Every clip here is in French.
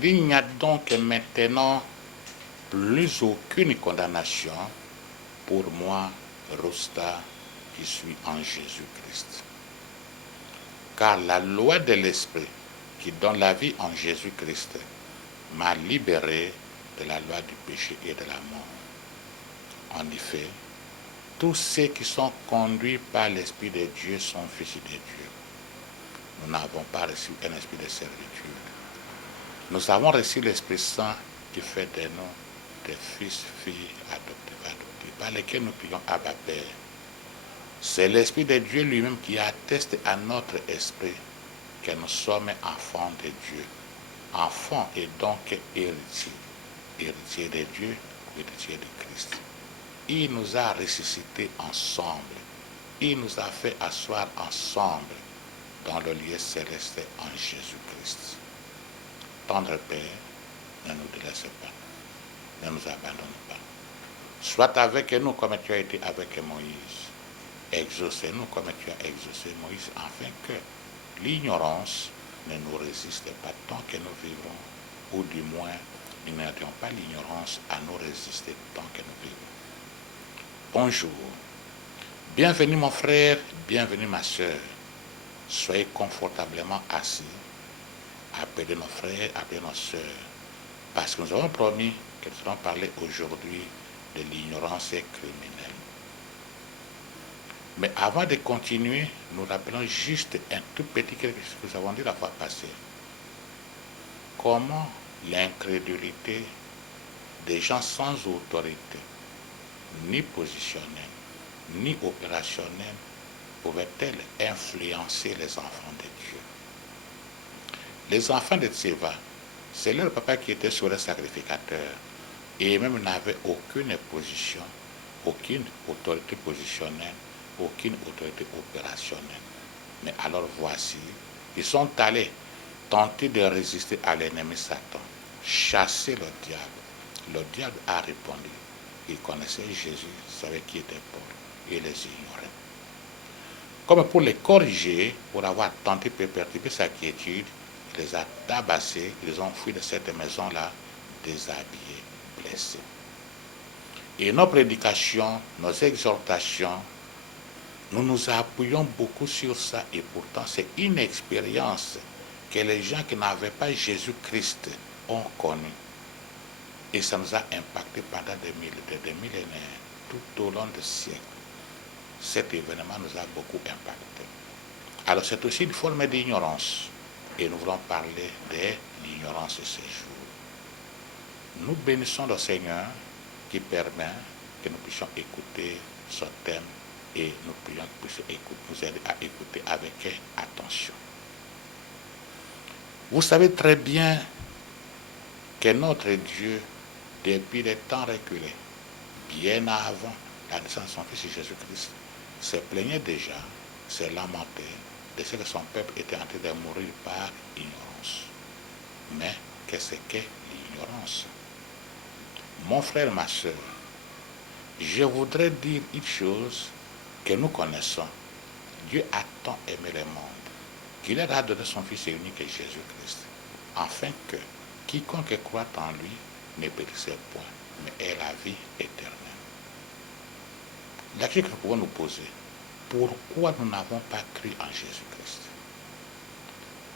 Il n'y a donc maintenant plus aucune condamnation pour moi, Rosta, qui suis en Jésus-Christ. Car la loi de l'Esprit qui donne la vie en Jésus-Christ m'a libéré de la loi du péché et de la mort. En effet, tous ceux qui sont conduits par l'Esprit de Dieu sont fils de Dieu. Nous n'avons pas reçu un esprit de servitude. Nous avons reçu l'Esprit Saint qui fait de nous des fils, filles adoptés, par lesquels nous prions Abba Père. C'est l'Esprit de Dieu lui-même qui atteste à notre esprit que nous sommes enfants de Dieu. Enfants et donc héritiers. Héritiers de Dieu, héritiers de Christ. Il nous a ressuscités ensemble. Il nous a fait asseoir ensemble dans le lieu céleste en Jésus-Christ. Tendre Père, ne nous délaisse pas, ne nous abandonne pas. Sois avec nous comme tu as été avec Moïse. Exaucez-nous comme tu as exaucé Moïse, afin que l'ignorance ne nous résiste pas tant que nous vivrons, ou du moins, nous n'ayons pas l'ignorance à nous résister tant que nous vivons. Bonjour, bienvenue mon frère, bienvenue ma soeur. Soyez confortablement assis. Appelez nos frères, appelez nos sœurs. Parce que nous avons promis que nous allons parler aujourd'hui de l'ignorance criminelle. Mais avant de continuer, nous rappelons juste un tout petit quelque chose que nous avons dit la fois passée. Comment l'incrédulité des gens sans autorité, ni positionnelle, ni opérationnelle, pouvait-elle influencer les enfants de Dieu? Les enfants de Tséva, c'est leur papa qui était sur le sacrificateur et même n'avait aucune position, aucune autorité positionnelle, aucune autorité opérationnelle. Mais alors voici, ils sont allés tenter de résister à l'ennemi Satan, chasser le diable. Le diable a répondu. Il connaissait Jésus, savait qui était pauvre, et les ignorait. Comme pour les corriger, pour avoir tenté de perturber sa quiétude, il les a tabassés, ils ont fui de cette maison-là, déshabillés, blessés. Et nos prédications, nos exhortations, nous nous appuyons beaucoup sur ça, et pourtant c'est une expérience que les gens qui n'avaient pas Jésus-Christ ont connue. Et ça nous a impacté pendant des millénaires, tout au long des siècles. Cet événement nous a beaucoup impacté. Alors c'est aussi une forme d'ignorance. Et nous voulons parler de l'ignorance ce jour. Nous bénissons le Seigneur qui permet que nous puissions écouter ce thème et nous prions qu'il puisse nous aider à écouter avec attention. Vous savez très bien que notre Dieu, depuis les temps reculés, bien avant la naissance de son Fils Jésus-Christ, se plaignait déjà, se lamentait de ce que son peuple était en train de mourir par ignorance. Mais qu'est-ce que l'ignorance? Mon frère, ma soeur, je voudrais dire une chose que nous connaissons. Dieu a tant aimé le monde qu'il a donné son Fils unique Jésus-Christ, afin que quiconque croit en lui ne périsse point, mais ait la vie éternelle. La question que nous pouvons nous poser, pourquoi nous n'avons pas cru en Jésus-Christ?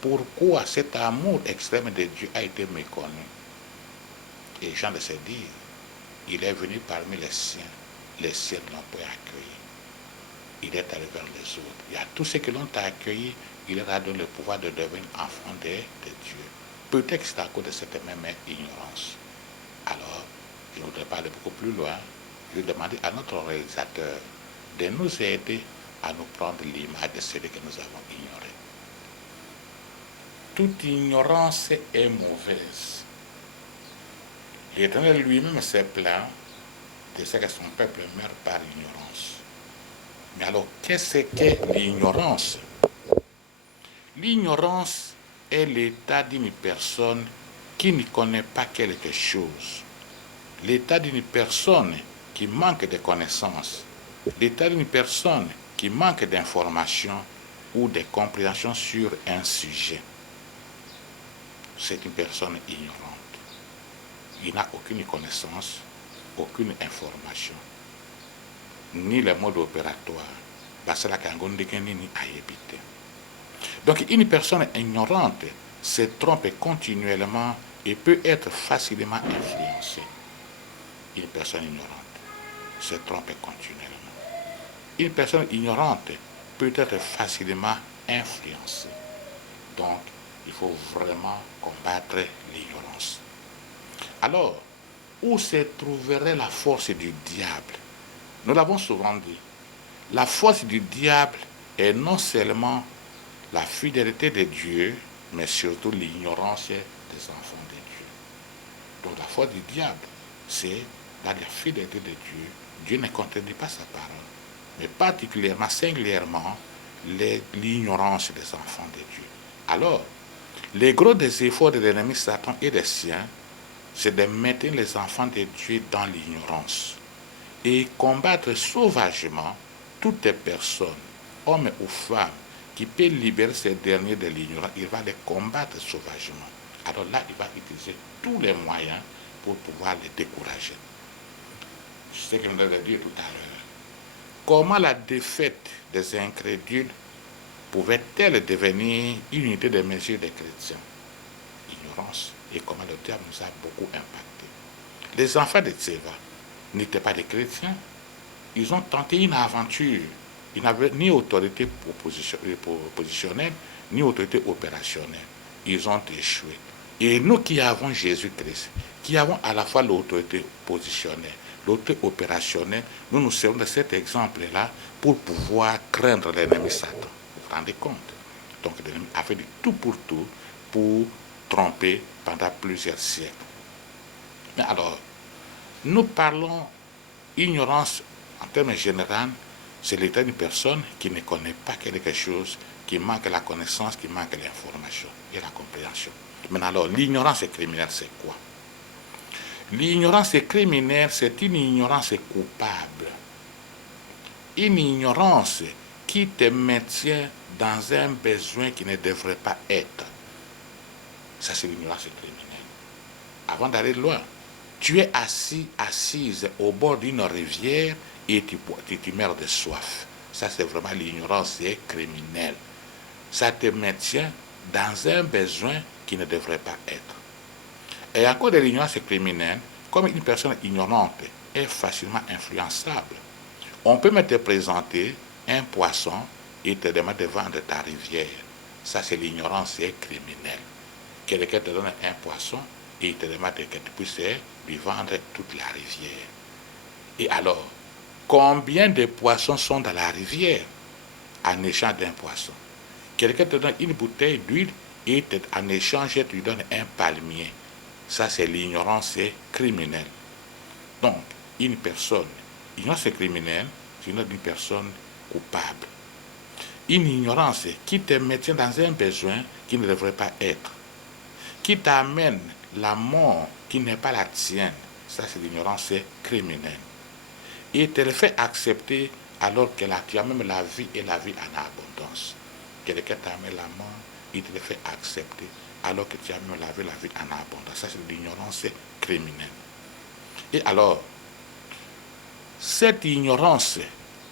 Pourquoi cet amour extrême de Dieu a été méconnu? Et Jean de se dire, il est venu parmi les siens ne l'ont pas accueilli. Il est allé vers les autres. Il y a tous ceux qui l'ont accueilli, il leur a donné le pouvoir de devenir enfants de Dieu. peut-être que c'est à cause de cette même ignorance. Alors, je ne voudrais pas aller beaucoup plus loin. Je vais demander à notre réalisateur de nous aider à nous prendre l'image de celui que nous avons ignoré. Toute ignorance est mauvaise. L'Éternel lui-même s'est plaint de ce que son peuple meurt par ignorance. Mais alors, qu'est-ce que l'ignorance? L'ignorance est l'état d'une personne qui ne connaît pas quelque chose. L'état d'une personne qui manque de connaissances. L'état d'une personne qui manque d'informations ou de compréhension sur un sujet. C'est une personne ignorante. Il n'a aucune connaissance, aucune information, ni le mode opératoire. Donc une personne ignorante se trompe continuellement et peut être facilement influencée. Une personne ignorante se trompe continuellement. Une personne ignorante peut être facilement influencée. Donc, il faut vraiment combattre l'ignorance. Alors, où se trouverait la force du diable? Nous l'avons souvent dit. La force du diable est non seulement la fidélité de Dieu, mais surtout l'ignorance des enfants de Dieu. Donc la force du diable, c'est la fidélité de Dieu. Dieu ne contredit pas sa parole, mais particulièrement, singulièrement, l'ignorance des enfants de Dieu. Alors, les gros des efforts de l'ennemi Satan et des siens, c'est de mettre les enfants de Dieu dans l'ignorance et combattre sauvagement toutes les personnes, hommes ou femmes, qui peuvent libérer ces derniers de l'ignorance. Il va les combattre sauvagement. Alors là, il va utiliser tous les moyens pour pouvoir les décourager. C'est ce que je vous ai dit tout à l'heure. Comment la défaite des incrédules pouvait-elle devenir une unité de mesure des chrétiens? Ignorance, et comment le diable nous a beaucoup impacté. Les enfants de Tseva n'étaient pas des chrétiens. Ils ont tenté une aventure. Ils n'avaient ni autorité positionnelle, ni autorité opérationnelle. Ils ont échoué. Et nous qui avons Jésus-Christ, qui avons à la fois l'autorité positionnelle, l'autorité opérationnelle, nous nous servons de cet exemple-là pour pouvoir craindre l'ennemi Satan. Vous vous rendez compte? Donc l'ennemi a fait du tout pour tromper pendant plusieurs siècles. Mais alors, nous parlons ignorance en termes généraux, c'est l'état d'une personne qui ne connaît pas quelque chose, qui manque la connaissance, qui manque l'information et la compréhension. Mais alors, l'ignorance criminelle, c'est quoi? L'ignorance criminelle, c'est une ignorance coupable. Une ignorance qui te maintient dans un besoin qui ne devrait pas être. Ça, c'est l'ignorance criminelle. Avant d'aller loin, tu es assise au bord d'une rivière et tu meurs de soif. Ça, c'est vraiment l'ignorance criminelle. Ça te maintient dans un besoin qui ne devrait pas être. Et encore de l'ignorance criminelle, comme une personne ignorante est facilement influençable, on peut me te présenter un poisson et te demander de vendre ta rivière. Ça, c'est l'ignorance criminelle. Quelqu'un te donne un poisson et il te demande que tu puisses lui vendre toute la rivière. Et alors, combien de poissons sont dans la rivière en échange d'un poisson? Quelqu'un te donne une bouteille d'huile et en échange, tu lui donnes un palmier. Ça, c'est l'ignorance criminelle. Donc, une personne, l'ignorance criminelle, c'est une personne coupable. Une ignorance qui te maintient dans un besoin qui ne devrait pas être, qui t'amène la mort qui n'est pas la tienne. Ça, c'est l'ignorance criminelle. Et te le fait accepter alors que tu as même la vie et la vie en abondance. Quelqu'un t'amène la mort, il te le fait accepter alors que tu as même la vie en abondance. Ça, c'est l'ignorance criminelle. Et alors, cette ignorance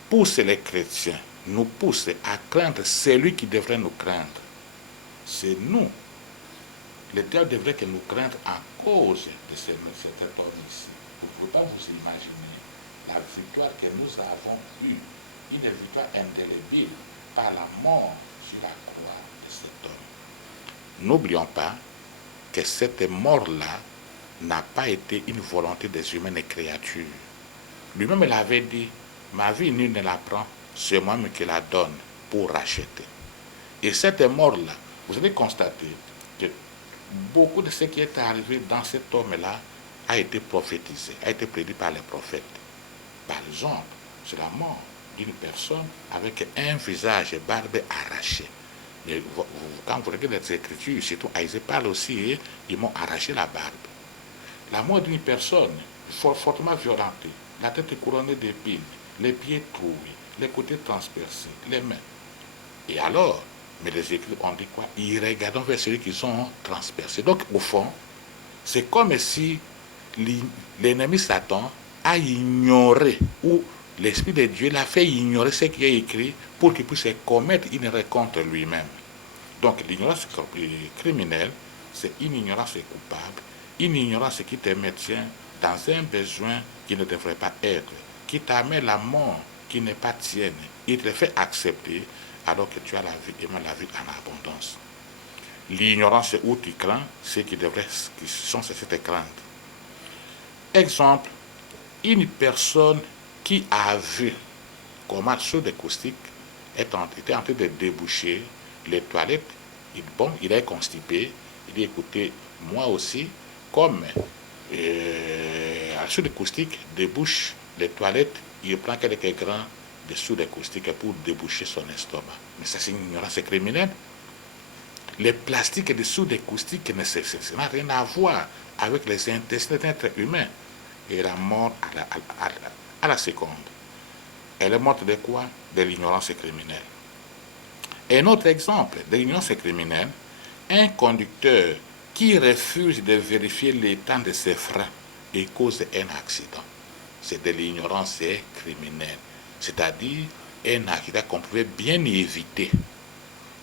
pousse les chrétiens, nous pousse à craindre celui qui devrait nous craindre. C'est nous. Le diable devrait que nous craindre à cause de cet homme ici. Vous ne pouvez pas vous imaginer la victoire que nous avons eue, une victoire indélébile par la mort sur la croix de cet homme. N'oublions pas que cette mort-là n'a pas été une volonté des humaines et créatures. Lui-même, il avait dit, ma vie, nul ne la prend, c'est moi-même qui la donne pour racheter. Et cette mort-là, vous allez constater que beaucoup de ce qui est arrivé dans cet homme-là a été prophétisé, a été prédit par les prophètes. Par exemple, c'est la mort d'une personne avec un visage et barbe arraché. Mais quand vous regardez les Écritures, surtout Isaïe parle aussi, ils m'ont arraché la barbe. La mort d'une personne fortement violentée, la tête couronnée d'épines, les pieds troués, les côtés transpercés, les mains. Et alors, mais les Écritures ont dit quoi? Ils regardent vers celui qu'ils ont transpercé. Donc, au fond, c'est comme si l'ennemi Satan a ignoré, ou l'Esprit de Dieu l'a fait ignorer ce qui est écrit pour qu'il puisse commettre une erreur contre lui-même. Donc, l'ignorance criminelle, c'est une ignorance coupable, une ignorance qui te maintient dans un besoin qui ne devrait pas être, qui t'amène la mort qui n'est pas tienne, il te fait accepter alors que tu as la vie et même la vie en abondance. L'ignorance où tu crains ce qui sont censés te craindre. Exemple, une personne qui a vu comment sous des acoustiques était en train de déboucher les toilettes. Il est constipé. Il dit, écoutez, moi aussi, comme sous l'acoustique débouche les toilettes, il prend quelques grains de soude acoustique pour déboucher son estomac. Mais ça, c'est une ignorance criminelle. Les plastiques de soude acoustique, ça n'a rien à voir avec les intestins de l'être humain. Et la mort à la seconde. Elle est morte de quoi? De l'ignorance criminelle. Un autre exemple de l'ignorance criminelle, un conducteur qui refuse de vérifier l'état de ses freins et cause un accident. C'est de l'ignorance criminelle. C'est-à-dire un accident qu'on pouvait bien éviter,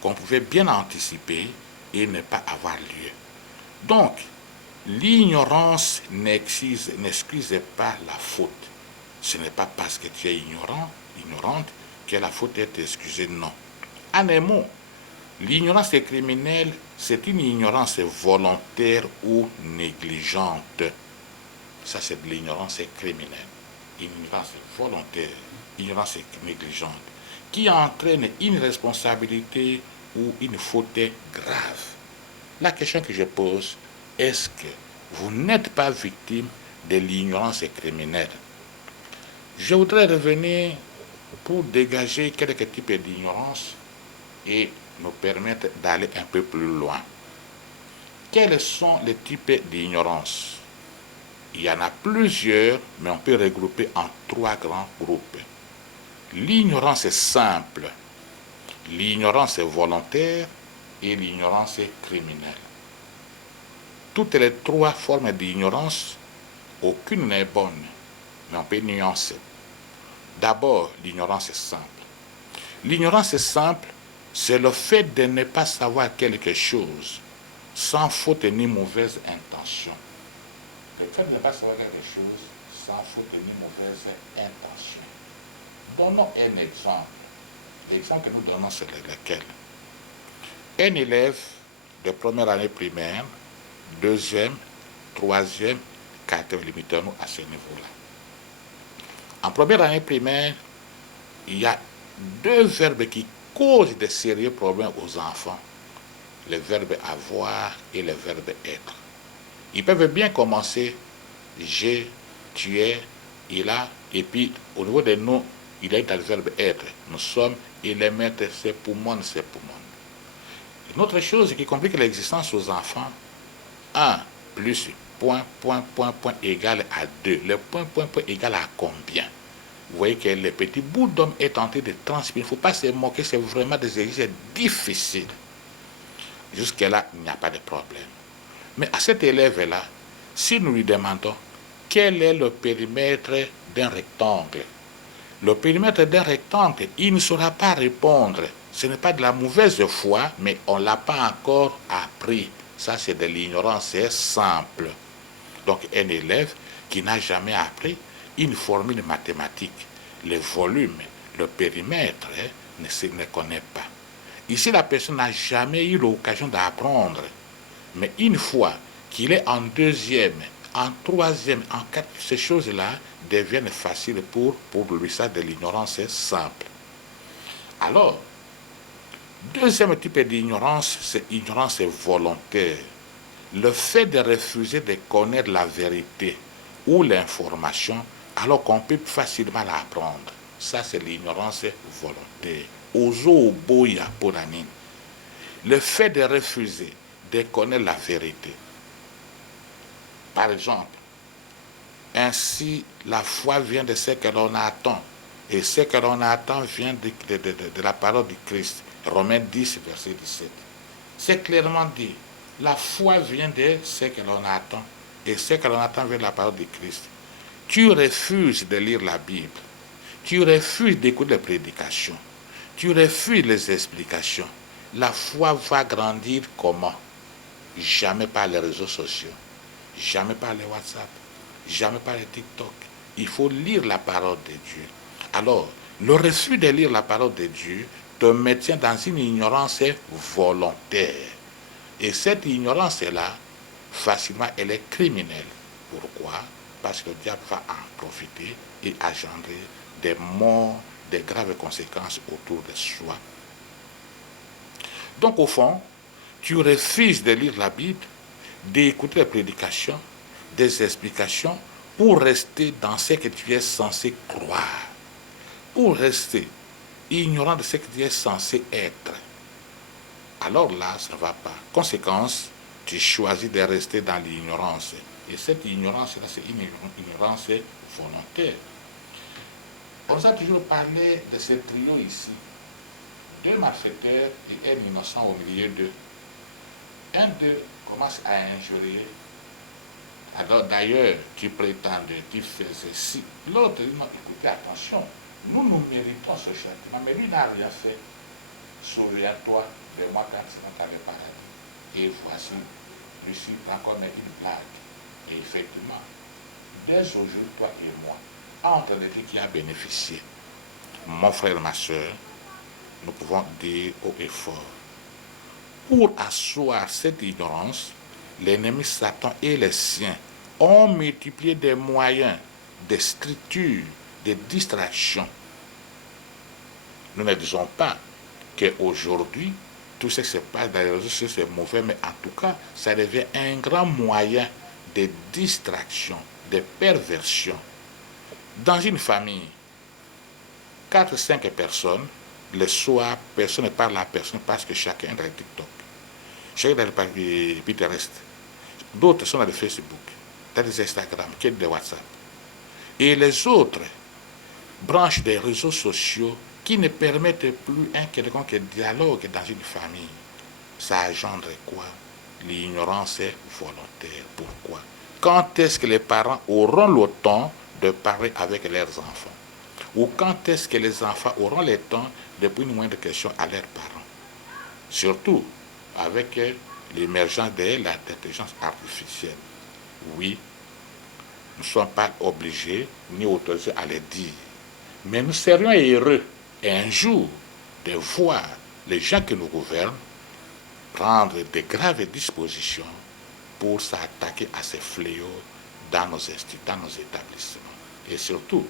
qu'on pouvait bien anticiper et ne pas avoir lieu. Donc, l'ignorance n'excuse pas la faute. Ce n'est pas parce que tu es ignorante, que la faute est excusée, non. En un mot, l'ignorance criminelle, c'est une ignorance volontaire ou négligente. Ça, c'est de l'ignorance criminelle. Ignorance volontaire, ignorance négligente, qui entraîne une responsabilité ou une faute grave. La question que je pose, est-ce que vous n'êtes pas victime de l'ignorance criminelle? Je voudrais revenir pour dégager quelques types d'ignorance et nous permettre d'aller un peu plus loin. Quels sont les types d'ignorance? Il y en a plusieurs, mais on peut regrouper en 3 grands groupes. L'ignorance simple, l'ignorance volontaire et l'ignorance criminelle. Toutes les 3 formes d'ignorance, aucune n'est bonne, mais on peut nuancer. D'abord, l'ignorance simple. L'ignorance simple, c'est le fait de ne pas savoir quelque chose sans faute ni mauvaise intention. Le fait de ne pas savoir quelque chose sans faute ni mauvaise intention. Donnons un exemple. L'exemple que nous donnons, c'est lequel? Un élève de première année primaire, deuxième, troisième, quatrième, limitons-nous à ce niveau-là. En première année primaire, il y a 2 verbes qui causent de sérieux problèmes aux enfants. Le verbe avoir et le verbe être. Ils peuvent bien commencer j'ai, tu es, il a, et puis au niveau des noms, il est dans le verbe être. Nous sommes, il est maître, c'est pour moi, c'est pour moi. Une autre chose qui complique l'existence aux enfants, 1 plus point, point, point, point égale à 2. Le point, point, point égale à combien? Vous voyez que le petit bout d'homme est tenté de transpirer. Il ne faut pas se moquer, c'est vraiment des exercices difficiles. Jusque-là, il n'y a pas de problème. Mais à cet élève-là, si nous lui demandons quel est le périmètre d'un rectangle, le périmètre d'un rectangle, il ne saura pas répondre. Ce n'est pas de la mauvaise foi, mais on ne l'a pas encore appris. Ça, c'est de l'ignorance simple. Donc, un élève qui n'a jamais appris une formule mathématique, le volume, le périmètre, ne connaît pas. Ici, la personne n'a jamais eu l'occasion d'apprendre. Mais une fois qu'il est en deuxième, en troisième, en quatrième, ces choses-là deviennent faciles pour lui. Ça, de l'ignorance est simple. Alors, deuxième type d'ignorance, c'est l'ignorance volontaire. Le fait de refuser de connaître la vérité ou l'information alors qu'on peut facilement l'apprendre. Ça, c'est l'ignorance volontaire. Ozo boya poranine. Le fait de refuser de connaître la vérité. Par exemple, ainsi la foi vient de ce que l'on attend. Et ce que l'on attend vient de la parole du Christ. Romains 10, verset 17. C'est clairement dit. La foi vient de ce que l'on attend. Et ce que l'on attend vient de la parole du Christ. Tu refuses de lire la Bible. Tu refuses d'écouter les prédications. Tu refuses les explications. La foi va grandir comment? Jamais par les réseaux sociaux. Jamais par les WhatsApp. Jamais par les TikTok. Il faut lire la parole de Dieu. Alors, le refus de lire la parole de Dieu te maintient dans une ignorance volontaire. Et cette ignorance-là, facilement, elle est criminelle. Pourquoi? Parce que le diable va en profiter et engendrer des morts, des graves conséquences autour de soi. Donc, au fond, tu refuses de lire la Bible, d'écouter les prédications, des explications, pour rester dans ce que tu es censé croire, pour rester ignorant de ce que tu es censé être. Alors là, ça ne va pas. Conséquence, tu choisis de rester dans l'ignorance. Et cette ignorance-là, c'est une ignorance volontaire. On nous a toujours parlé de ce trio ici. Deux malfaiteurs et un innocent au milieu d'eux. Un d'eux commence à injurier. Alors d'ailleurs, tu prétendais, tu faisais ci. L'autre dit, non, écoutez, attention, nous méritons ce châtiment, mais lui n'a rien fait. Souviens-toi de moi quand tu m'avais parlé. Et voici, je suis encore une blague. Et effectivement, dès aujourd'hui, toi et moi, entre les deux qui a bénéficié, mon frère, ma soeur, nous pouvons dire haut et fort. Pour asseoir cette ignorance, l'ennemi Satan et les siens ont multiplié des moyens, des structures, des distractions. Nous ne disons pas qu'aujourd'hui, tout ce qui se passe dans les réseaux sociaux, c'est mauvais, mais en tout cas, ça devient un grand moyen de distraction, de perversion. Dans une famille, 4-5 personnes, le soir, personne ne parle à personne parce que chacun est dans le TikTok. Chacun est dans le Pinterest. D'autres sont dans le Facebook, dans les Instagram, qui est de WhatsApp. Et les autres branches des réseaux sociaux qui ne permettent plus un quelconque dialogue dans une famille. Ça engendre quoi? L'ignorance volontaire. Pourquoi? Quand est-ce que les parents auront le temps de parler avec leurs enfants? Ou quand est-ce que les enfants auront le temps de poser une moindre question à leurs parents? Surtout avec l'émergence de l'intelligence artificielle. Oui, nous ne sommes pas obligés ni autorisés à le dire. Mais nous serions heureux un jour de voir les gens qui nous gouvernent prendre de graves dispositions pour s'attaquer à ces fléaux dans nos instituts, dans nos établissements. Et surtout,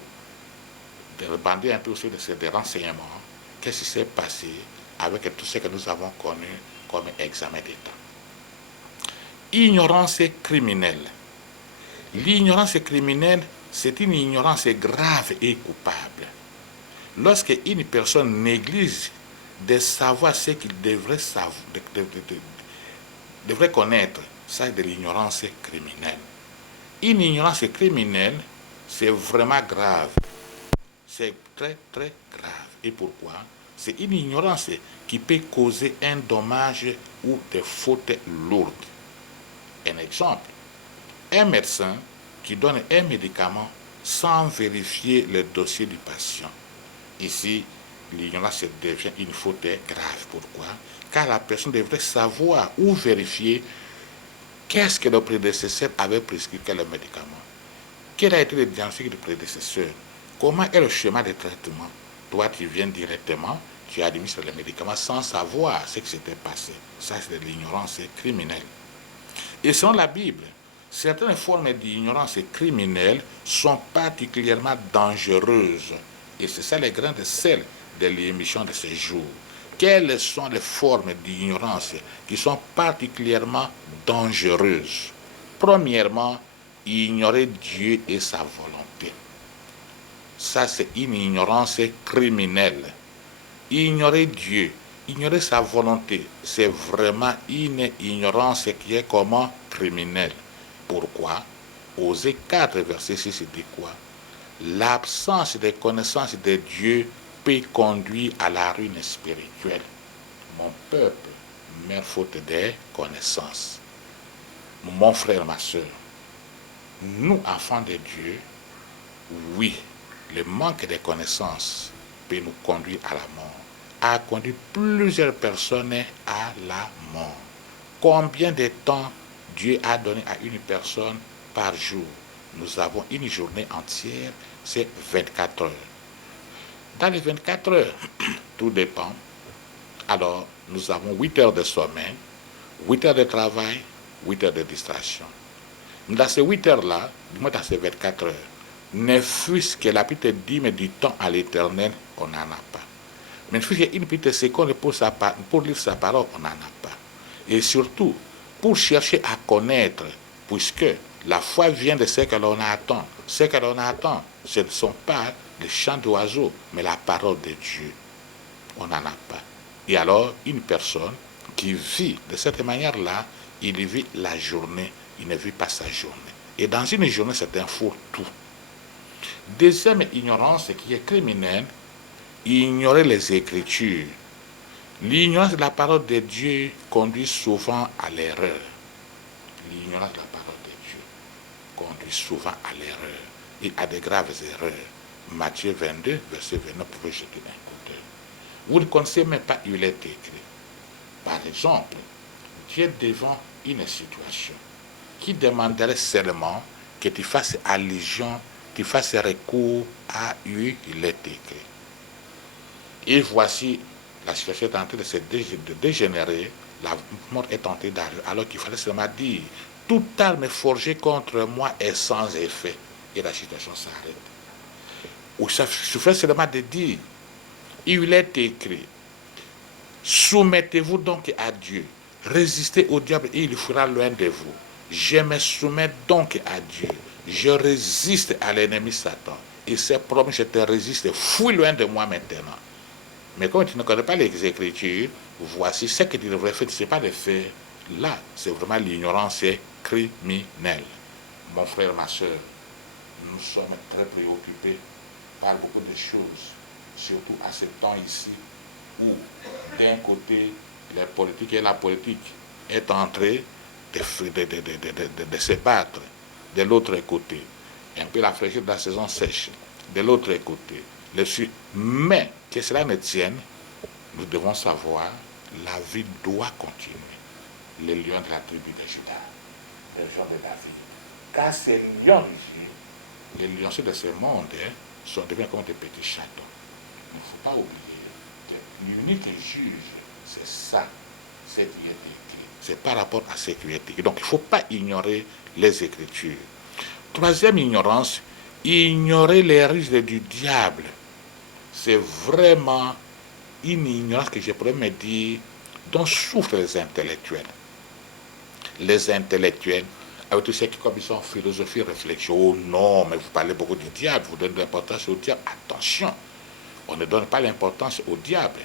de rebander un peu aussi de ces renseignements, qu'est-ce qui s'est passé avec tout ce que nous avons connu comme examen d'État. Ignorance criminelle. L'ignorance criminelle, c'est une ignorance grave et coupable. Lorsque une personne néglige de savoir ce qu'il devrait savoir, devrait connaître, ça c'est de l'ignorance criminelle. Une ignorance criminelle, c'est vraiment grave. C'est très très grave. Et pourquoi? C'est une ignorance qui peut causer un dommage ou des fautes lourdes. Un exemple, un médecin qui donne un médicament sans vérifier le dossier du patient. Ici, l'ignorance devient une faute grave. Pourquoi? Car la personne devrait savoir ou vérifier qu'est-ce que le prédécesseur avait prescrit quel médicament. Quel a été le diagnostic du prédécesseur? Comment est le schéma de traitement? Toi, tu viens directement, tu administres le médicament sans savoir ce qui s'était passé. Ça, c'est de l'ignorance criminelle. Et selon la Bible, certaines formes d'ignorance criminelle sont particulièrement dangereuses. Et c'est ça les grains de sel de l'émission de ces jours. Quelles sont les formes d'ignorance qui sont particulièrement dangereuses? Premièrement, ignorer Dieu et sa volonté. Ça, c'est une ignorance criminelle. Ignorer Dieu, ignorer sa volonté, c'est vraiment une ignorance qui est comment criminelle. Pourquoi? Osée 4, verset 6, dit quoi? L'absence de connaissance de Dieu peut conduire à la ruine spirituelle. Mon peuple meurt faute de connaissances. Mon frère, ma soeur, nous, enfants de Dieu, oui, le manque de connaissances peut nous conduire à la mort, a conduit plusieurs personnes à la mort. Combien de temps Dieu a donné à une personne par jour? Nous avons une journée entière, c'est 24 heures. Dans les 24 heures, tout dépend. Alors, nous avons 8 heures de sommeil, 8 heures de travail, 8 heures de distraction. Dans ces 8 heures-là, du moins dans ces 24 heures, ne fût-ce que la petite dîme du temps à l'éternel, on n'en a pas. Mais ne fût-ce qu'une petite seconde pour lire sa parole, on n'en a pas. Et surtout, pour chercher à connaître, puisque la foi vient de ce que l'on attend. Ce que l'on attend, ce ne sont pas les chants d'oiseaux, mais la parole de Dieu. On n'en a pas. Et alors, une personne qui vit de cette manière-là, il vit la journée, il ne vit pas sa journée. Et dans une journée, c'est un fourre-tout. Deuxième ignorance qui est criminelle, ignorer les Écritures. L'ignorance de la parole de Dieu conduit souvent à l'erreur. L'ignorance de la parole de Dieu conduit souvent à l'erreur et à de graves erreurs. Matthieu 22, verset 29, vous pouvez jeter un coup d'œil. Vous ne connaissez même pas où il est écrit. Par exemple, Dieu devant une situation qui demanderait seulement que tu fasses allusion, tu fasses recours à où il est écrit. Et voici, la situation est en train de se dégénérer, la mort est en train d'arriver, alors qu'il fallait seulement dire, toute arme forgée contre moi est sans effet. Et la situation s'arrête. Ou ça suffit seulement de dire, il est écrit, soumettez-vous donc à Dieu, résistez au diable et il fuira loin de vous. Je me soumets donc à Dieu, je résiste à l'ennemi Satan, et c'est promis, je te résiste, fuis loin de moi maintenant. Mais comme tu ne connais pas les Écritures, voici ce que tu devrais faire, ce n'est pas le faire. Là, c'est vraiment l'ignorance criminelle. Mon frère, ma soeur, nous sommes très préoccupés par beaucoup de choses, surtout à ce temps ici, où d'un côté, les politiques et la politique est en train de se battre. De l'autre côté, un peu la fraîcheur de la saison sèche. De l'autre côté, mais que cela ne tienne, nous devons savoir, la vie doit continuer. Les lions de la tribu de Juda, les lions de David. Car ces lions ici, les lionceaux de ce monde, sont devenus comme des petits chatons. Il ne faut pas oublier que l'unique juge, c'est ça, c'est qui est écrit. C'est par rapport à ce qui est écrit. Donc il ne faut pas ignorer les Écritures. Troisième ignorance, ignorer les risques du diable. C'est vraiment une ignorance que je pourrais me dire dont souffrent les intellectuels. Les intellectuels, avec tous ceux qui comme ils sont en philosophie, réflexion, oh non, mais vous parlez beaucoup du diable, vous donnez de l'importance au diable. Attention, on ne donne pas l'importance au diable.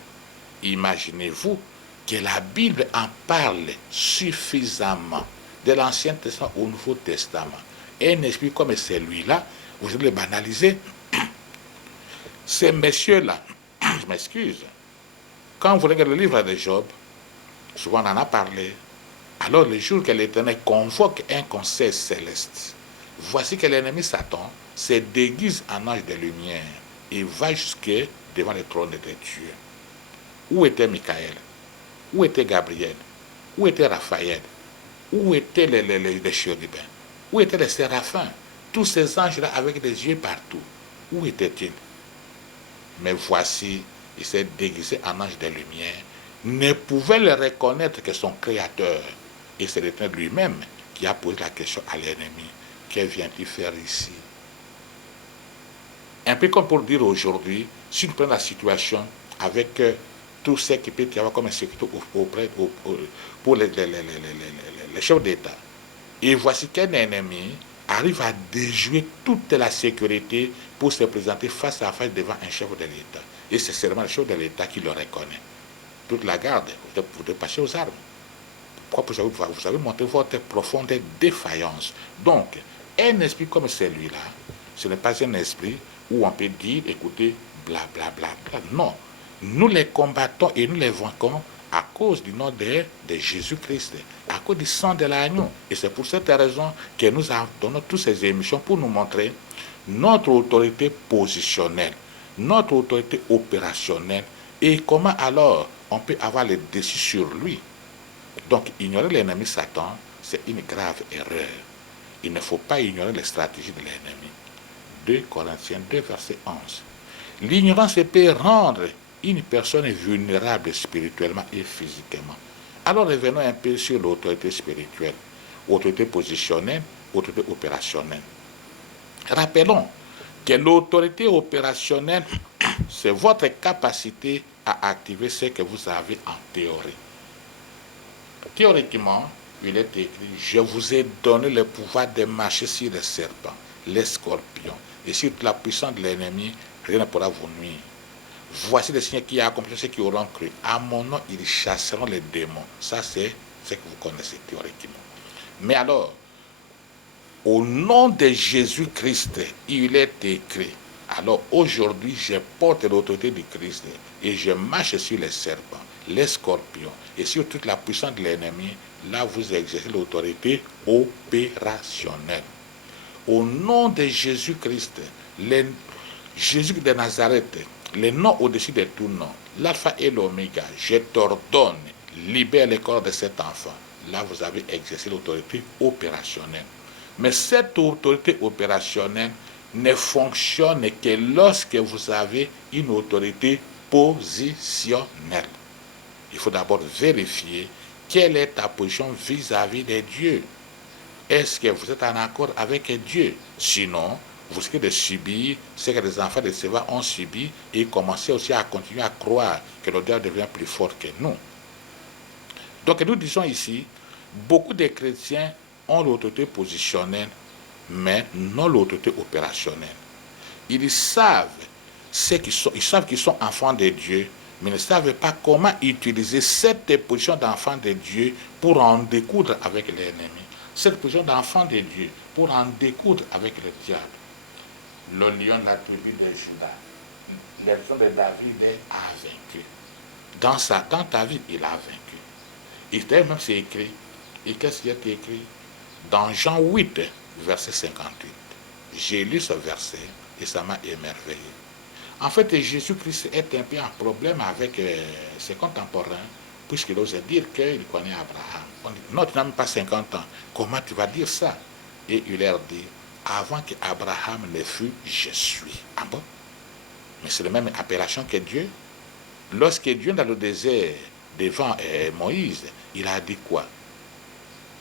Imaginez-vous que la Bible en parle suffisamment, de l'Ancien Testament au Nouveau Testament. Et un esprit comme celui-là, vous allez le banaliser. Ces messieurs-là, je m'excuse, quand vous regardez le livre de Job, souvent on en a parlé, alors le jour que l'Éternel convoque un conseil céleste, voici que l'ennemi Satan se déguise en ange de lumière et va jusque devant le trône de Dieu. Où était Michael? Où était Gabriel? Où était Raphaël? Où étaient les chérubins? Où étaient les séraphins? Tous ces anges-là avec des yeux partout. Où étaient-ils? Mais voici, il s'est déguisé en ange de lumière, ne pouvait le reconnaître que son créateur. Et c'est l'Éternel lui-même qui a posé la question à l'ennemi, que vient-il faire ici? Un peu comme pour dire aujourd'hui, si nous prenons la situation avec tout ce qui peut y avoir comme insécurité pour les chefs d'État. Et voici qu'un ennemi arrive à déjouer toute la sécurité pour se présenter face à face devant un chef de l'État. Et c'est seulement le chef de l'État qui le reconnaît. Toute la garde, vous devez passer aux armes. Pourquoi vous avez montré votre profonde défaillance. Donc, un esprit comme celui-là, ce n'est pas un esprit où on peut dire, écoutez, blablabla. Bla, bla, bla. Non, nous les combattons et nous les vaincons à cause du nom de Jésus-Christ, à cause du sang de l'agneau. Et c'est pour cette raison que nous donnons toutes ces émissions pour nous montrer notre autorité positionnelle, notre autorité opérationnelle et comment alors on peut avoir le dessus sur lui. Donc, ignorer l'ennemi Satan, c'est une grave erreur. Il ne faut pas ignorer les stratégies de l'ennemi. 2 Corinthiens 2, verset 11. L'ignorance peut rendre une personne vulnérable spirituellement et physiquement. Alors revenons un peu sur l'autorité spirituelle, autorité positionnelle, autorité opérationnelle. Rappelons que l'autorité opérationnelle, c'est votre capacité à activer ce que vous avez en théorie. Théoriquement, il est écrit, je vous ai donné le pouvoir de marcher sur les serpents, les scorpions, et sur la puissance de l'ennemi, rien ne pourra vous nuire. Voici les signes qui accomplissent ceux qui auront cru. À mon nom, ils chasseront les démons. Ça, c'est ce que vous connaissez théoriquement. Mais alors, au nom de Jésus-Christ, il est écrit. Alors aujourd'hui, je porte l'autorité du Christ et je marche sur les serpents, les scorpions et sur toute la puissance de l'ennemi. Là, vous exercez l'autorité opérationnelle. Au nom de Jésus-Christ, Jésus de Nazareth, le nom au-dessus de tout nom, l'alpha et l'oméga, je t'ordonne, libère le corps de cet enfant. Là, vous avez exercé l'autorité opérationnelle. Mais cette autorité opérationnelle ne fonctionne que lorsque vous avez une autorité positionnelle. Il faut d'abord vérifier quelle est ta position vis-à-vis de Dieu. Est-ce que vous êtes en accord avec Dieu? Sinon, vous risquez de subir ce que les enfants de Séva ont subi et commencer aussi à continuer à croire que le diable devient plus fort que nous. Donc nous disons ici, beaucoup de chrétiens ont l'autorité positionnelle, mais non l'autorité opérationnelle. Ils savent ils savent qu'ils sont enfants de Dieu, mais ne savent pas comment utiliser cette position d'enfant de Dieu pour en découdre avec l'ennemi. Cette position d'enfant de Dieu pour en découdre avec le diable. Le lion de la tribu de Juda, les gens de David a vaincu. Dans ta vie, il a vaincu. Il t'a même c'est écrit. Et qu'est-ce qui est écrit? Dans Jean 8, verset 58. J'ai lu ce verset et ça m'a émerveillé. En fait, Jésus-Christ est un peu en problème avec ses contemporains, puisqu'il ose dire qu'il connaît Abraham. On dit, non, tu n'as même pas 50 ans. Comment tu vas dire ça? Et il leur dit, avant qu'Abraham ne fût, je suis. Ah bon? Mais c'est la même appellation que Dieu. Lorsque Dieu dans le désert, devant Moïse, il a dit quoi?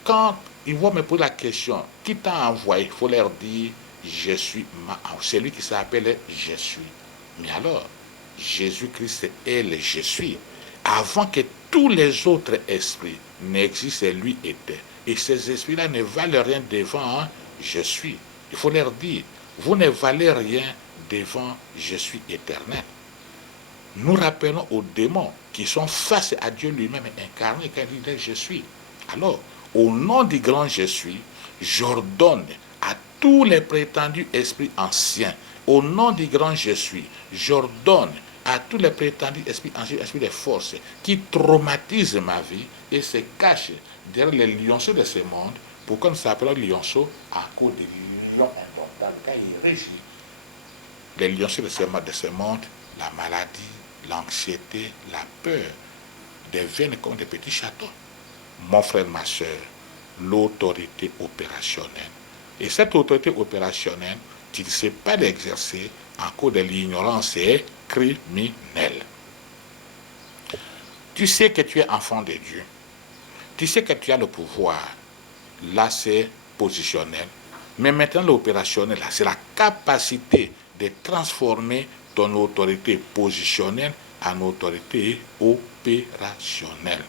Quand ils vont me poser la question, qui t'a envoyé? Il faut leur dire, je suis. C'est lui qui s'appelle je suis. Mais alors, Jésus-Christ est le je suis. Avant que tous les autres esprits n'existent, lui était. Et ces esprits-là ne valent rien devant je suis. Il faut leur dire, vous ne valez rien devant je suis éternel. Nous rappelons aux démons qui sont face à Dieu lui-même incarné quand il dit je suis. Alors, au nom du grand je suis, j'ordonne à tous les prétendus esprits anciens, au nom du grand je suis, j'ordonne à tous les prétendus esprits anciens, esprits de force, qui traumatisent ma vie et se cachent derrière les lionceaux de ce monde. Pourquoi nous s'appelons lionceaux? À cause des lions importants, quand il régit les lionceaux de ce monde, la maladie, l'anxiété, la peur deviennent comme des petits châteaux. Mon frère, ma soeur, l'autorité opérationnelle. Et cette autorité opérationnelle, tu ne sais pas l'exercer en cause de l'ignorance et criminelle. Tu sais que tu es enfant de Dieu. Tu sais que tu as le pouvoir. là c'est positionnel. Mais maintenant l'opérationnel, là, c'est la capacité de transformer ton autorité positionnelle en autorité opérationnelle.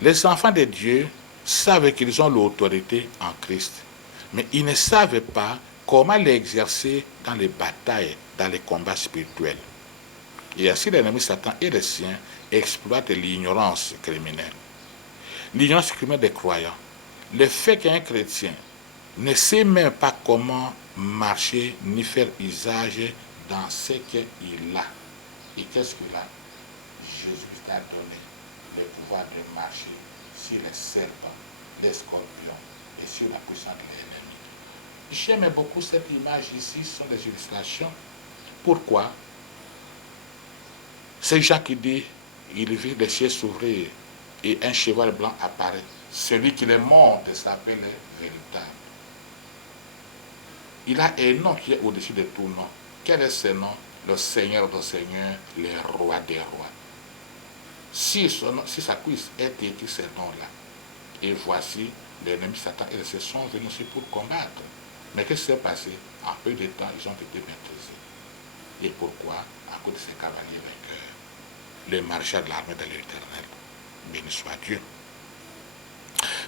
Les enfants de Dieu savent qu'ils ont l'autorité en Christ, mais ils ne savent pas comment l'exercer dans les batailles, dans les combats spirituels. Et ainsi l'ennemi Satan et les siens exploitent l'ignorance criminelle. L'ignorance criminelle des croyants. Le fait qu'un chrétien ne sait même pas comment marcher ni faire usage dans ce qu'il a. Et qu'est-ce qu'il a? Jésus t'a donné le pouvoir de marcher sur les serpents, les scorpions et sur la puissance de l'ennemi. J'aime beaucoup cette image ici, ce sont des illustrations. Pourquoi? C'est Jean qui dit, il vit les cieux s'ouvrir et un cheval blanc apparaît. Celui qui les monte s'appelle véritable. Il a un nom qui est au-dessus de tout nom. Quel est ce nom? Le Seigneur des Seigneurs, le Roi des Rois. Si sa cuisse est écrit ce nom-là, et voici, l'ennemi Satan et les siens sont venus aussi pour combattre. Mais qu'est-ce qui s'est passé? En peu de temps, ils ont été maîtrisés. Et pourquoi? À cause de ces cavaliers vainqueurs. Le maréchal de l'armée de l'Éternel. Béni soit Dieu.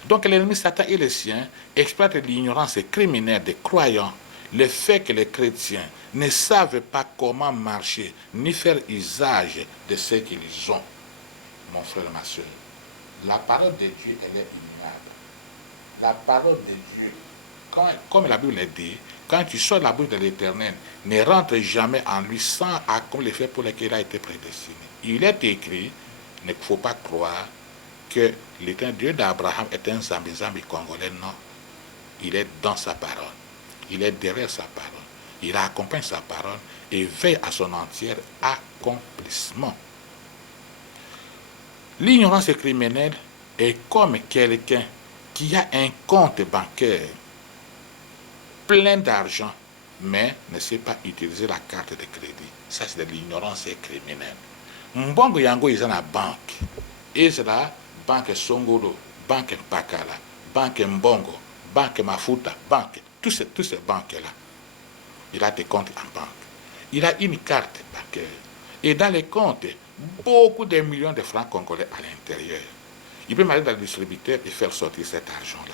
Donc l'ennemi Satan et les siens exploitent l'ignorance criminelle des croyants, le fait que les chrétiens ne savent pas comment marcher ni faire usage de ce qu'ils ont. Mon frère et ma soeur, la parole de Dieu, elle est inimable. La parole de Dieu, comme la Bible le dit, quand tu sors de la bouche de l'Éternel, ne rentre jamais en lui sans accomplir les faits pour lesquels il a été prédestiné. Il est écrit, il ne faut pas croire que l'Éternel Dieu d'Abraham est un Zambi congolais, non. Il est dans sa parole. Il est derrière sa parole. Il accompagne sa parole et veille à son entier accomplissement. L'ignorance criminelle est comme quelqu'un qui a un compte bancaire plein d'argent, mais ne sait pas utiliser la carte de crédit. Ça, c'est de l'ignorance criminelle. Mbongo yango, ils ont la banque. Et c'est la banque Songolo, banque Pakala, banque Mbongo, banque Mafuta, banque, toutes ces banques-là. Il a des comptes en banque. Il a une carte bancaire. Et dans les comptes, beaucoup de millions de francs congolais à l'intérieur. Il peut aller dans le distributeur et faire sortir cet argent-là.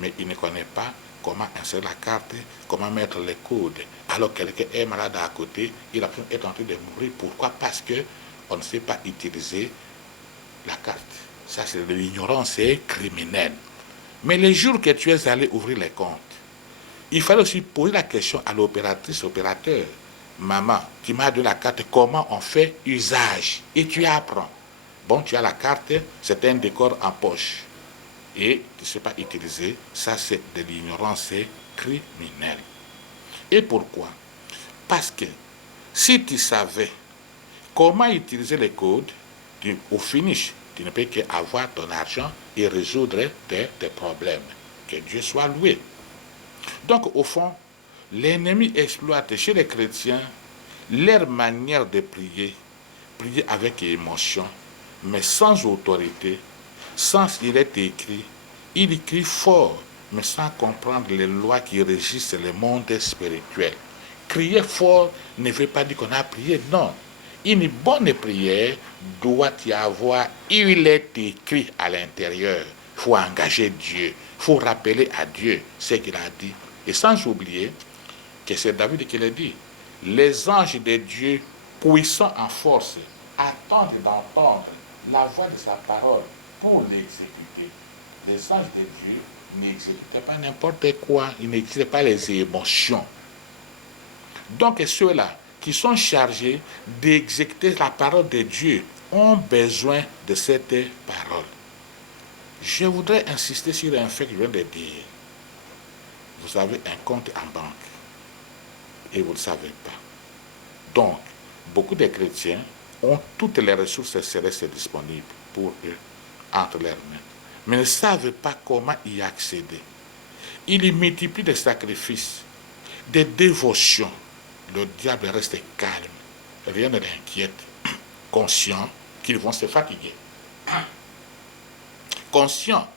Mais il ne connaît pas comment insérer la carte, comment mettre les codes. Alors quelqu'un est malade à côté, il est en train de mourir. Pourquoi? Parce qu'on ne sait pas utiliser la carte. Ça, c'est de l'ignorance criminelle. Mais les jours que tu es allé ouvrir les comptes, il fallait aussi poser la question à l'opératrice, opérateur. Maman, tu m'as donné la carte, comment on fait usage? Et tu apprends. Bon, tu as la carte, c'est un décor en poche. Et tu ne sais pas utiliser, ça c'est de l'ignorance criminelle. Et pourquoi? Parce que si tu savais comment utiliser les codes, au finish, tu ne peux qu'avoir ton argent et résoudre tes problèmes. Que Dieu soit loué. Donc, au fond, l'ennemi exploite chez les chrétiens leur manière de prier avec émotion, mais sans autorité, sans il est écrit. Il crie fort, mais sans comprendre les lois qui régissent le monde spirituel. Crier fort ne veut pas dire qu'on a prié, non. Une bonne prière doit y avoir, il est écrit à l'intérieur. Il faut engager Dieu, il faut rappeler à Dieu ce qu'il a dit. Et sans oublier que c'est David qui l'a dit. Les anges de Dieu, puissants en force, attendent d'entendre la voix de sa parole pour l'exécuter. Les anges de Dieu n'exécutaient pas n'importe quoi, ils n'exécutaient pas les émotions. Donc ceux-là qui sont chargés d'exécuter la parole de Dieu ont besoin de cette parole. Je voudrais insister sur un fait que je viens de dire. Vous avez un compte en banque et vous ne le savez pas. Donc, beaucoup de chrétiens ont toutes les ressources célestes disponibles pour eux, entre leurs mains, mais ne savent pas comment y accéder. Ils multiplient des sacrifices, des dévotions. Le diable reste calme, rien ne l'inquiète, conscient qu'ils vont se fatiguer. Conscient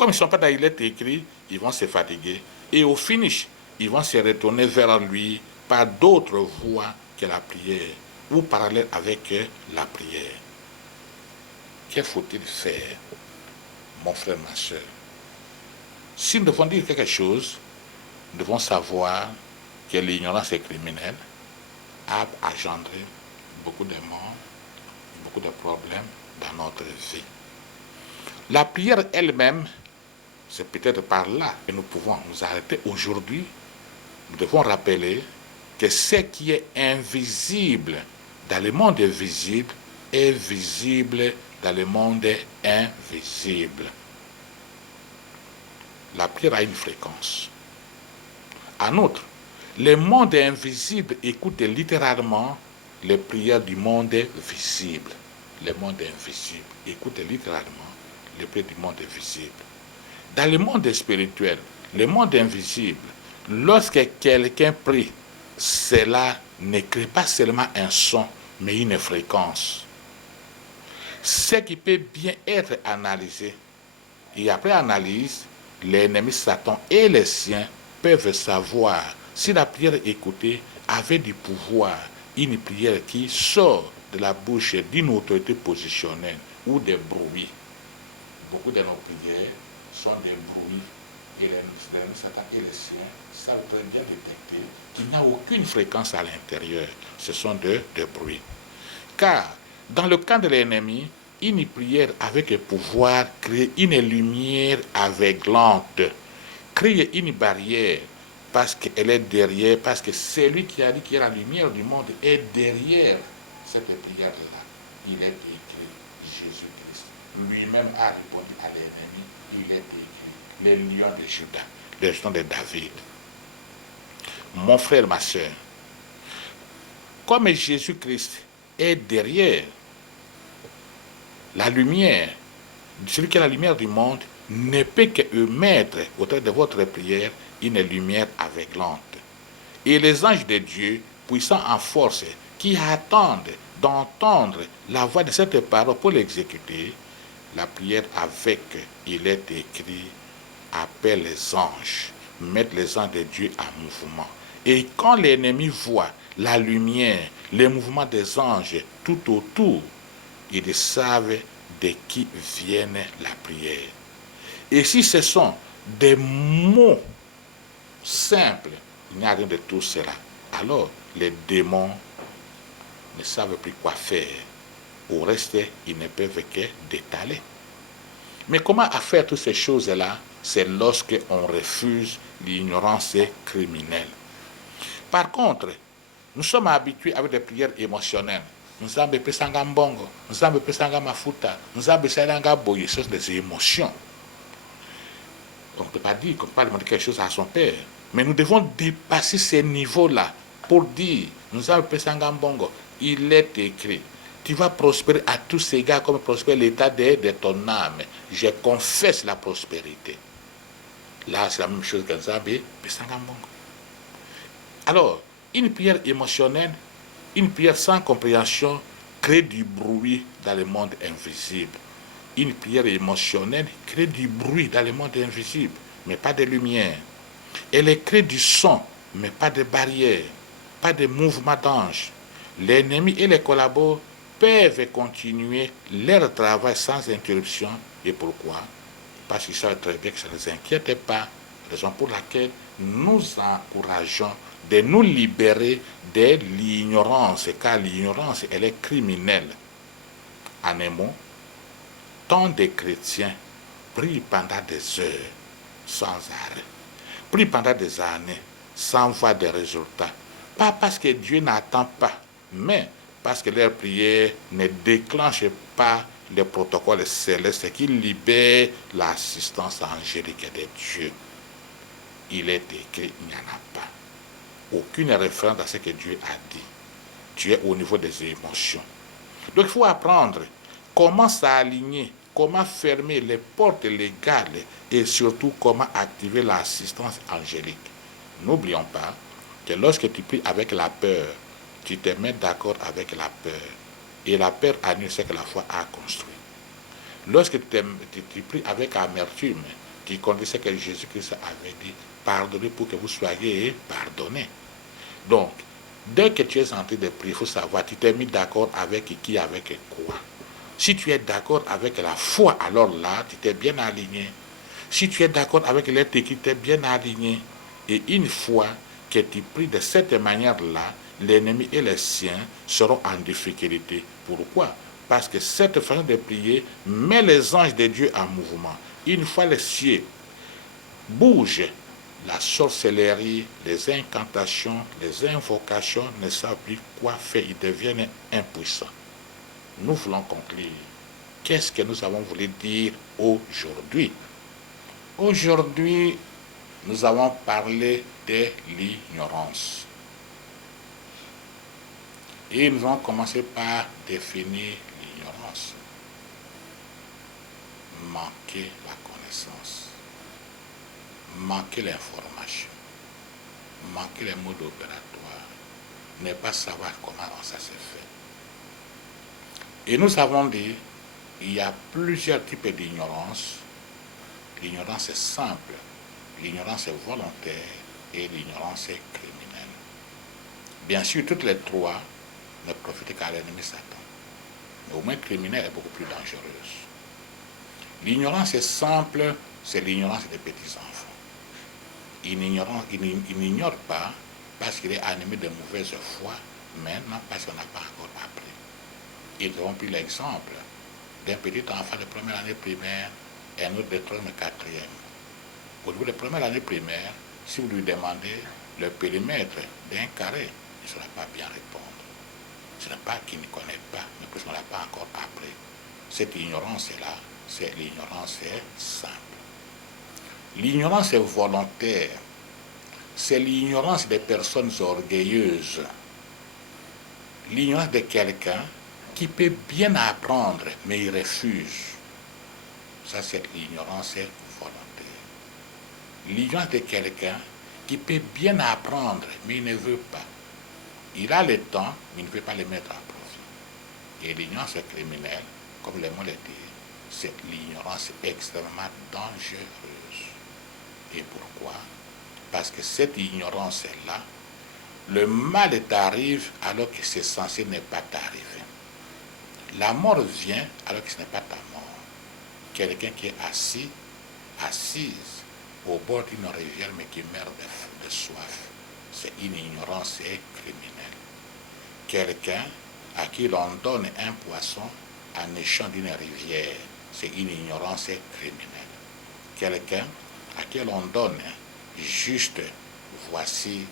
Comme ils ne sont pas dans il est écrit, ils vont se fatiguer. Et au finish, ils vont se retourner vers lui par d'autres voies que la prière, ou parallèle avec la prière. Que faut-il faire, mon frère, ma soeur? Si nous devons dire quelque chose, nous devons savoir que l'ignorance est criminelle, a engendré beaucoup de morts, beaucoup de problèmes dans notre vie. La prière elle-même, c'est peut-être par là que nous pouvons nous arrêter aujourd'hui. Nous devons rappeler que ce qui est invisible dans le monde visible est visible dans le monde invisible. La prière a une fréquence. En outre, le monde invisible écoute littéralement les prières du monde visible. Le monde invisible écoute littéralement les prières du monde visible. Dans le monde spirituel, le monde invisible, lorsque quelqu'un prie, cela ne crée pas seulement un son, mais une fréquence. Ce qui peut bien être analysé. Et après analyse, l'ennemi Satan et les siens peuvent savoir si la prière écoutée avait du pouvoir, une prière qui sort de la bouche d'une autorité positionnelle ou des bruits. Beaucoup de nos prières sont des bruits et l'ennemi Satan et les siens savent très bien détecter qu'il n'y a aucune fréquence à l'intérieur. Ce sont des bruits. Car dans le camp de l'ennemi, une prière avec le pouvoir crée une lumière aveuglante, crée une barrière parce qu'elle est derrière, parce que celui qui a dit qu'il y a la lumière du monde est derrière cette prière-là. Il est écrit Jésus-Christ. Lui-même a répondu à l'ennemi, il est écrit les lions de Juda, les lions de David. Mon frère, ma soeur, comme Jésus-Christ est derrière la lumière, celui qui est la lumière du monde ne peut que émettre au travers de votre prière une lumière aveuglante. Et les anges de Dieu, puissants en force, qui attendent d'entendre la voix de cette parole pour l'exécuter, la prière avec, il est écrit, appelle les anges, mettre les anges de Dieu en mouvement. Et quand l'ennemi voit la lumière, les mouvements des anges tout autour, ils savent de qui vienne la prière. Et si ce sont des mots simples, il n'y a rien de tout cela. Alors, les démons ne savent plus quoi faire. Au reste, ils ne peuvent que détaler. Mais comment faire toutes ces choses-là? C'est lorsque on refuse l'ignorance criminelle. Par contre, nous sommes habitués avec des prières émotionnelles. Nous avons pesanga mbongo, nous avons pesanga mafuta, nous avons pesanga boye, ce sont des émotions. On ne peut pas dire qu'on peut pas demander quelque chose à son père. Mais nous devons dépasser ces niveaux-là pour dire, nous avons pesanga mbongo, il est écrit. Tu vas prospérer à tous ces gars comme prospère l'état de ton âme. Je confesse la prospérité. Là, c'est la même chose que nous avons pesanga mbongo. Alors, une prière émotionnelle, une prière sans compréhension crée du bruit dans le monde invisible. Une prière émotionnelle crée du bruit dans le monde invisible, mais pas de lumière. Elle crée du son, mais pas de barrière, pas de mouvement d'ange. L'ennemi et les collabos peuvent continuer leur travail sans interruption. Et pourquoi? Parce qu'ils savent très bien que ça ne les inquiète pas. Raison pour laquelle nous encourageons de nous libérer de l'ignorance, car l'ignorance, elle est criminelle. En un mot, tant de chrétiens prient pendant des heures sans arrêt, prient pendant des années sans voir de résultats. Pas parce que Dieu n'attend pas, mais parce que leur prière ne déclenche pas le protocole céleste qui libère l'assistance angélique de Dieu. Il est écrit, il n'y en a pas. Aucune référence à ce que Dieu a dit. Dieu est au niveau des émotions. Donc il faut apprendre comment s'aligner, comment fermer les portes légales et surtout comment activer l'assistance angélique. N'oublions pas que lorsque tu pries avec la peur, tu te mets d'accord avec la peur. Et la peur annule ce que la foi a construit. Lorsque tu pries avec amertume, qui conduisait que Jésus-Christ avait dit, pardonnez pour que vous soyez pardonnés. Donc, dès que tu es en train de prier, il faut savoir, tu t'es mis d'accord avec qui, avec quoi. Si tu es d'accord avec la foi, alors là, tu t'es bien aligné. Si tu es d'accord avec l'éthique, tu t'es bien aligné. Et une fois que tu pries de cette manière-là, l'ennemi et les siens seront en difficulté. Pourquoi? Parce que cette façon de prier met les anges de Dieu en mouvement. Une fois les cieux bougent, la sorcellerie, les incantations, les invocations ne savent plus quoi faire. Ils deviennent impuissants. Nous voulons conclure. Qu'est-ce que nous avons voulu dire aujourd'hui? Aujourd'hui, nous avons parlé de l'ignorance. Et nous allons commencer par définir l'ignorance. Manquer la connaissance, manquer l'information, manquer les modes opératoires, ne pas savoir comment ça se fait. Et nous avons dit, il y a plusieurs types d'ignorance. L'ignorance est simple, l'ignorance est volontaire et l'ignorance est criminelle. Bien sûr, toutes les trois ne profitent qu'à l'ennemi Satan. Mais au moins criminelle est beaucoup plus dangereuse. L'ignorance est simple, c'est l'ignorance des petits-enfants. Il n'ignore pas parce qu'il est animé de mauvaise foi, mais non parce qu'on n'a pas encore appris. Et nous avons pris l'exemple d'un petit enfant de première année primaire et un autre de troisième et quatrième. Au niveau de première année primaire, si vous lui demandez le périmètre d'un carré, il ne saura pas bien répondre. Ce n'est pas qu'il ne connaît pas, mais parce qu'on ne l'a pas encore appris. Cette ignorance-là, c'est l'ignorance simple. L'ignorance est volontaire. C'est l'ignorance des personnes orgueilleuses. L'ignorance de quelqu'un qui peut bien apprendre, mais il refuse. Ça, c'est l'ignorance volontaire. L'ignorance de quelqu'un qui peut bien apprendre, mais il ne veut pas. Il a le temps, mais il ne veut pas le mettre à profit. Et l'ignorance criminelle, comme les mots le disent, c'est l'ignorance extrêmement dangereuse. Et pourquoi? Parce que cette ignorance-là, le mal t'arrive alors que c'est censé ne pas t'arriver. La mort vient alors que ce n'est pas ta mort. Quelqu'un qui est assise au bord d'une rivière mais qui meurt de soif, c'est une ignorance criminelle. Quelqu'un à qui l'on donne un poisson en échange d'une rivière, c'est une ignorance criminelle. Quelqu'un à qui l'on donne juste, voici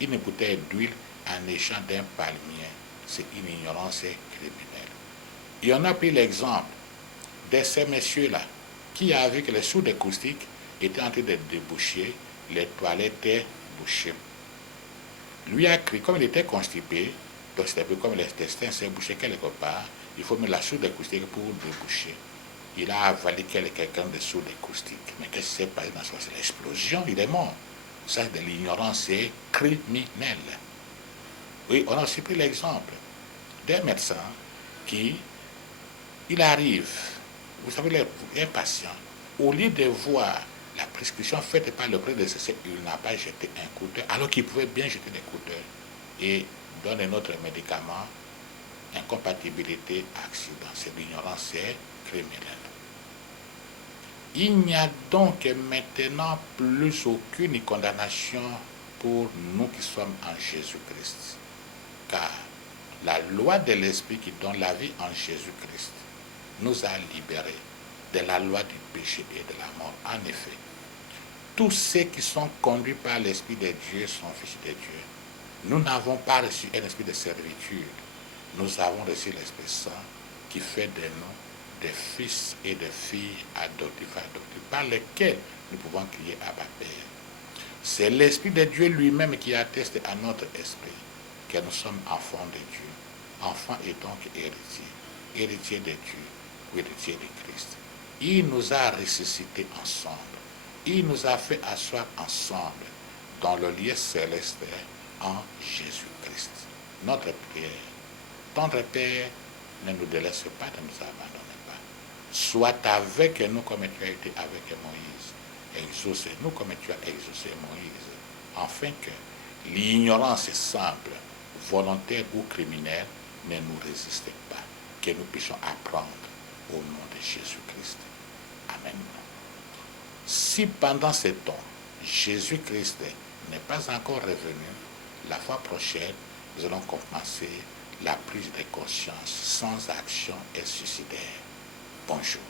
une bouteille d'huile en échange d'un palmier, c'est une ignorance criminelle. Et on a pris l'exemple de ces messieurs-là qui a vu que les soudes acoustiques étaient en train de déboucher, les toilettes étaient bouchées. Lui a crié, comme il était constipé, donc c'était un peu comme l'intestin s'est bouché quelque part, il faut mettre la soude acoustique pour déboucher. Il a avalé quelqu'un de soude acoustique. Mais qu'est-ce qui s'est passé dans ce cas? C'est l'explosion, il est mort. Ça, c'est de l'ignorance criminelle. Oui, on a aussi pris l'exemple d'un médecin qui, il arrive, vous savez, un patient, au lieu de voir la prescription faite par le prédécesseur, il n'a pas jeté un couteau, alors qu'il pouvait bien jeter des couteaux et donne un autre médicament, incompatibilité, accident. C'est l'ignorance criminelle. Il n'y a donc maintenant plus aucune condamnation pour nous qui sommes en Jésus-Christ. Car la loi de l'Esprit qui donne la vie en Jésus-Christ nous a libérés de la loi du péché et de la mort. En effet, tous ceux qui sont conduits par l'Esprit de Dieu sont fils de Dieu. Nous n'avons pas reçu un esprit de servitude. Nous avons reçu l'Esprit Saint qui fait de nous des fils et des filles adoptifs, par lesquels nous pouvons crier Abba Père. C'est l'Esprit de Dieu lui-même qui atteste à notre esprit que nous sommes enfants de Dieu. Enfants et donc héritiers. Héritiers de Dieu ou héritiers de Christ. Il nous a ressuscités ensemble. Il nous a fait asseoir ensemble dans le lieu céleste en Jésus-Christ. Notre prière. Tendre Père, ne nous délaisse pas, ne nous abandonne pas. Sois avec nous comme tu as été avec Moïse. exaucez-nous comme tu as exaucé Moïse, afin que l'ignorance simple, volontaire ou criminelle, ne nous résiste pas, que nous puissions apprendre au nom de Jésus-Christ. Amen. Si pendant ce temps, Jésus-Christ n'est pas encore revenu, la fois prochaine, nous allons commencer la prise de conscience sans action et suicidaire. Bonjour.